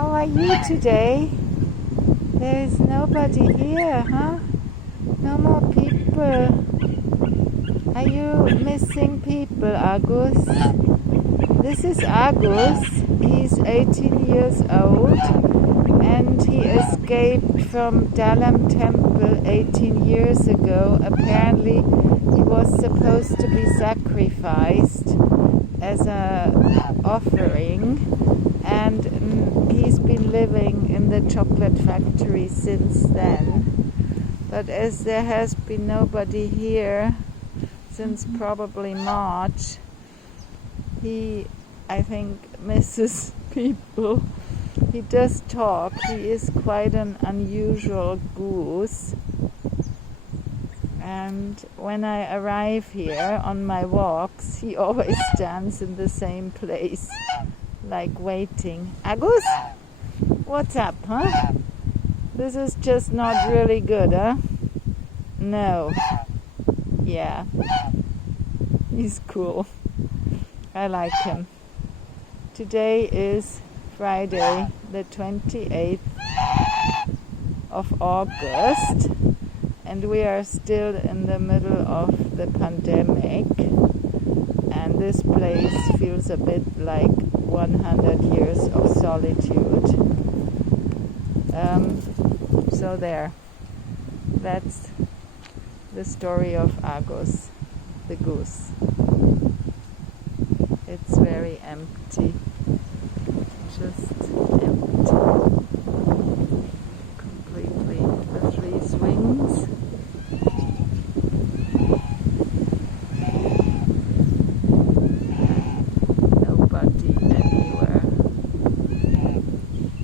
How are you today? There is nobody here, huh? No more people. Are you missing people, Agus? This is Agus. He's 18 years old and he escaped from Dalam Temple 18 years ago. Apparently he was supposed to be sacrificed as an offering, and he's been living in the chocolate factory since then. But as there has been nobody here since probably March, he, I think, misses people. He does talk. He is quite an unusual goose. And when I arrive here on my walks, he always stands in the same place, like waiting. Agus? What's up, huh? This is just not really good, huh? No. Yeah. He's cool. I like him. Today is Friday, the 28th of August, and we are still in the middle of the pandemic, and this place feels a bit like 100 years of solitude. So there. That's the story of Agus the goose. It's very empty. Just empty. Completely the three swings. Nobody anywhere.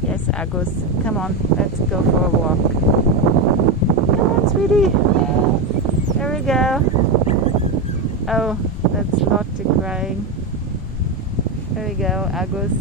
Yes, Agus, come on, let's go for a walk. Come on, sweetie. There we go. Oh, that's Lotte crying. There we go, Agus.